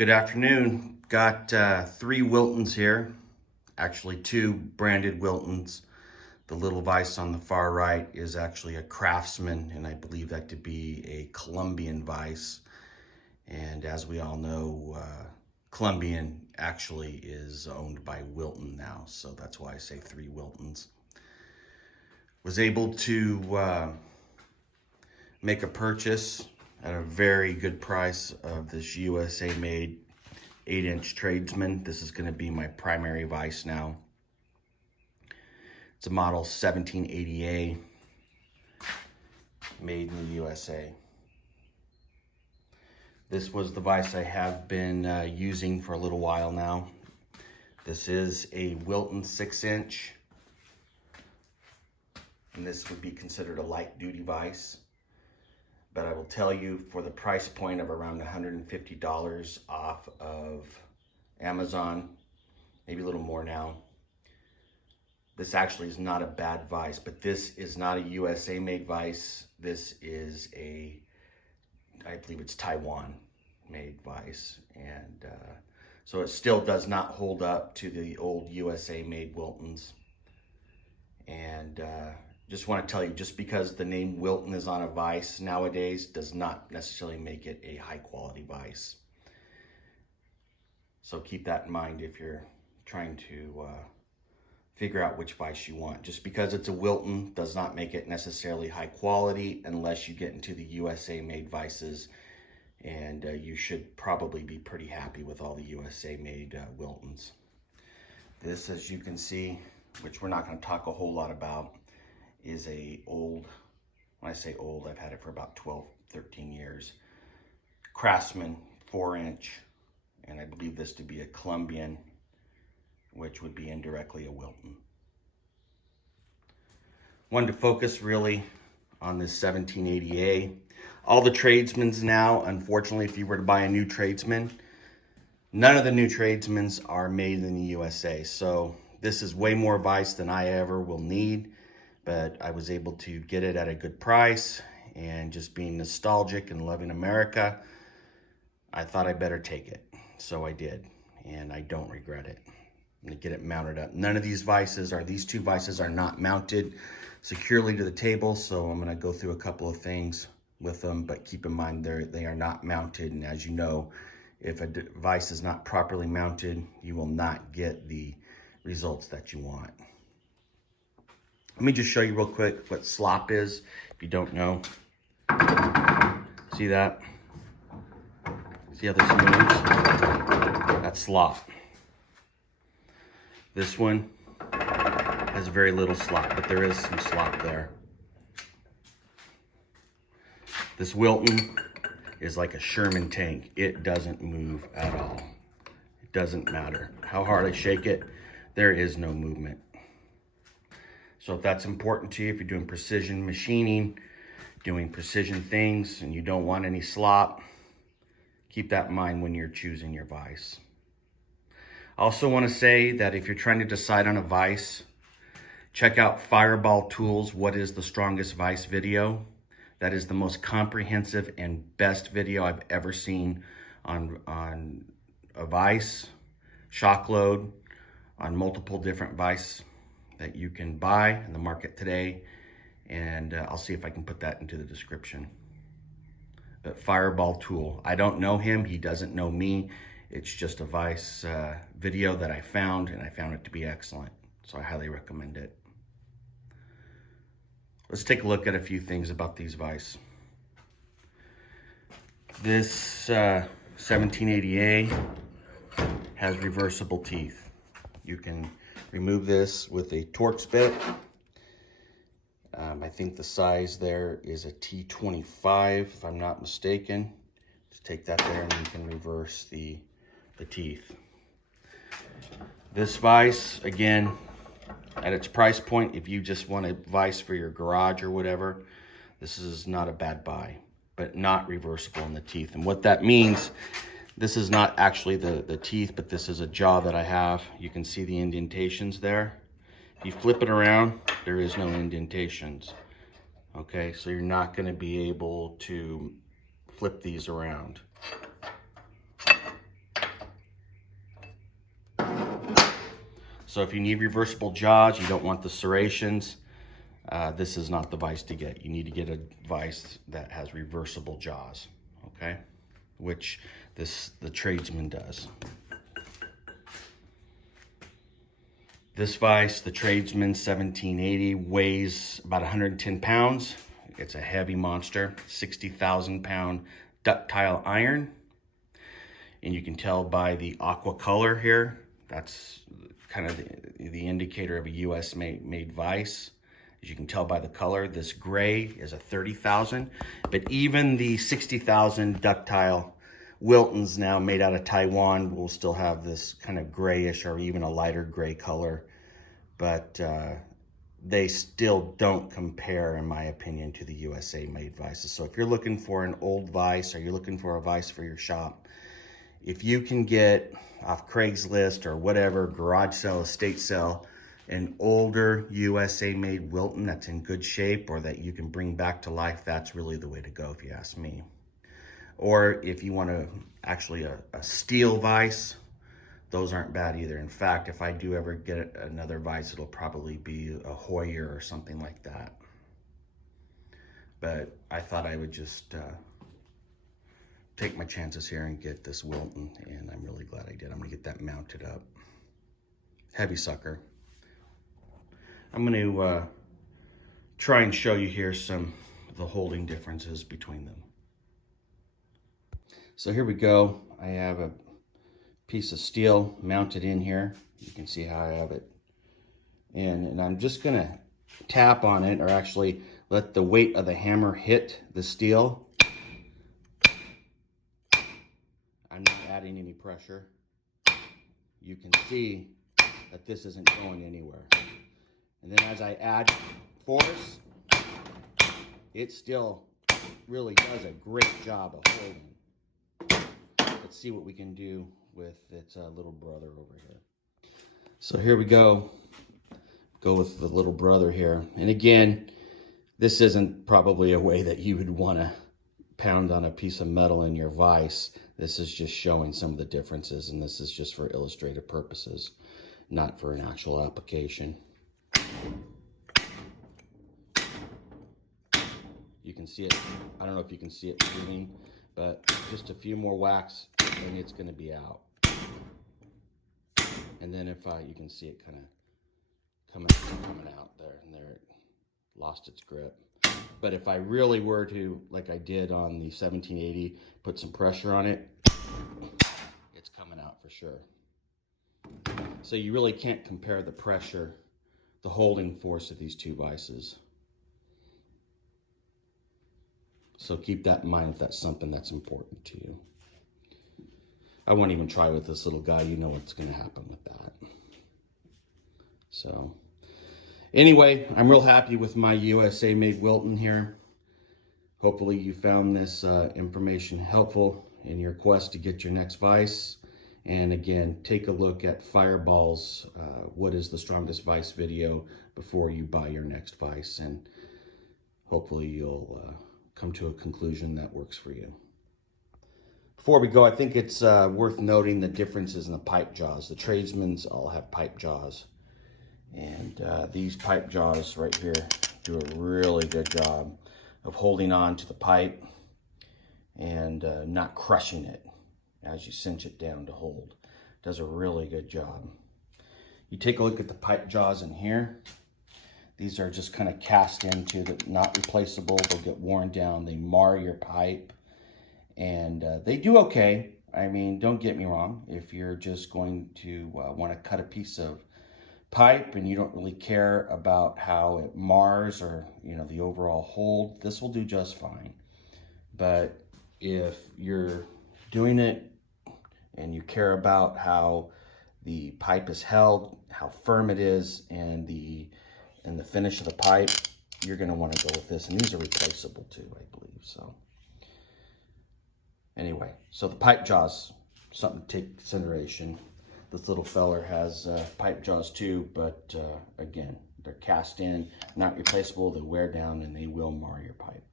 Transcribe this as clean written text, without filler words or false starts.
Good afternoon. Got three Wiltons here, actually two branded Wiltons. The little vise on the far right is actually a Craftsman, and I believe that to be a Colombian vise. And as we all know, Colombian actually is owned by Wilton now, so that's why I say three Wiltons. Was able to make a purchase at a very good price of this USA made 8-inch Tradesman. This is going to be my primary vise now. It's a model 1780A, made in the USA. This was the vise I have been using for a little while now. This is a Wilton 6-inch, and this would be considered a light duty vise. But I will tell you, for the price point of around $150 off of Amazon, maybe a little more now, this actually is not a bad vise. But this is not a USA made vise. This is I believe it's Taiwan made vise. And so it still does not hold up to the old USA made Wiltons. And just want to tell you, just because the name Wilton is on a vise nowadays does not necessarily make it a high quality vise. So keep that in mind if you're trying to figure out which vise you want. Just because it's a Wilton does not make it necessarily high quality unless you get into the USA made vises. And you should probably be pretty happy with all the USA made Wiltons. This, as you can see, which we're not going to talk a whole lot about, is a old, when I say old, I've had it for about 12, 13 years. Craftsman 4-inch, and I believe this to be a Colombian, which would be indirectly a Wilton. Wanted to focus really on this 1780A. All the Tradesmans now, unfortunately, if you were to buy a new Tradesman, none of the new Tradesmans are made in the USA. So this is way more vise than I ever will need. But I was able to get it at a good price, and just being nostalgic and loving America, I thought I better take it. So I did, and I don't regret it. I'm gonna get it mounted up. None of these two vises are not mounted securely to the table, so I'm gonna go through a couple of things with them, but keep in mind they are not mounted, and as you know, if a vise is not properly mounted, you will not get the results that you want. Let me just show you real quick what slop is, if you don't know. See that? See how this moves? That's slop. This one has very little slop, but there is some slop there. This Wilton is like a Sherman tank. It doesn't move at all. It doesn't matter how hard I shake it, there is no movement. So if that's important to you, if you're doing precision machining, doing precision things, and you don't want any slop, keep that in mind when you're choosing your vise. I also want to say that if you're trying to decide on a vise, check out Fireball Tools, What is the Strongest Vise video. That is the most comprehensive and best video I've ever seen on a vise, shock load, on multiple different vise that you can buy in the market today, and I'll see if I can put that into the description. But Fireball Tool, I don't know him, he doesn't know me. It's just a vise video that I found, and I found it to be excellent, so I highly recommend it. Let's take a look at a few things about these vise. This 1780A has reversible teeth. You can remove this with a Torx bit. I think the size there is a T25, if I'm not mistaken. Just take that there and you can reverse the teeth. This vise, again, at its price point, if you just want a vise for your garage or whatever, this is not a bad buy, but not reversible in the teeth. And what that means, this is not actually the teeth, but this is a jaw that I have. You can see the indentations there. If you flip it around, there is no indentations. Okay, so you're not going to be able to flip these around. So if you need reversible jaws, you don't want the serrations, this is not the vise to get. You need to get a vise that has reversible jaws, okay? Which the Tradesman does. This vise, the Tradesman 1780, weighs about 110 pounds. It's a heavy monster, 60,000 pound ductile iron. And you can tell by the aqua color here, that's kind of the indicator of a US made vise. As you can tell by the color, this gray is a 30,000, but even the 60,000 ductile Wiltons now made out of Taiwan will still have this kind of grayish or even a lighter gray color, but they still don't compare, in my opinion, to the USA made vises. So if you're looking for an old vise, or you're looking for a vise for your shop, if you can get off Craigslist or whatever, garage sale, estate sale, an older USA made Wilton that's in good shape or that you can bring back to life, that's really the way to go if you ask me. Or if you want actually a steel vise, those aren't bad either. In fact, if I do ever get another vise, it'll probably be a Hoyer or something like that. But I thought I would just take my chances here and get this Wilton, and I'm really glad I did. I'm gonna get that mounted up. Heavy sucker. I'm gonna try and show you here some of the holding differences between them. So here we go. I have a piece of steel mounted in here. You can see how I have it. And I'm just gonna tap on it, or actually let the weight of the hammer hit the steel. I'm not adding any pressure. You can see that this isn't going anywhere. And then as I add force, it still really does a great job of holding. Let's see what we can do with its little brother over here. So here we go. Go with the little brother here. And again, this isn't probably a way that you would want to pound on a piece of metal in your vise. This is just showing some of the differences, and this is just for illustrative purposes, not for an actual application. You can see it. I don't know if you can see it moving, but just a few more whacks and it's going to be out. And then if you can see it kind of coming out there, and there it lost its grip. But if I really were to, like I did on the 1780, put some pressure on it, it's coming out for sure. So you really can't compare the pressure, the holding force of these two vises. So keep that in mind if that's something that's important to you. I won't even try with this little guy. You know what's going to happen with that. So anyway, I'm real happy with my USA made Wilton here. Hopefully you found this information helpful in your quest to get your next vise. And again, take a look at Fireball's What is the Strongest Vise video before you buy your next vise. And hopefully you'll come to a conclusion that works for you. Before we go, I think it's worth noting the differences in the pipe jaws. The Tradesmans all have pipe jaws. And these pipe jaws right here do a really good job of holding on to the pipe and not crushing it as you cinch it down to hold. Does a really good job. You take a look at the pipe jaws in here. These are just kind of cast into, not replaceable. They'll get worn down. They mar your pipe. And they do okay. I mean, don't get me wrong. If you're just going to want to cut a piece of pipe and you don't really care about how it mars or, you know, the overall hold, this will do just fine. But if you're doing it and you care about how the pipe is held, how firm it is, and the finish of the pipe, you're going to want to go with this. And these are replaceable too, I believe. So anyway, so the pipe jaws, something to take consideration. This little feller has pipe jaws too, but again, they're cast in, not replaceable. They wear down and they will mar your pipe.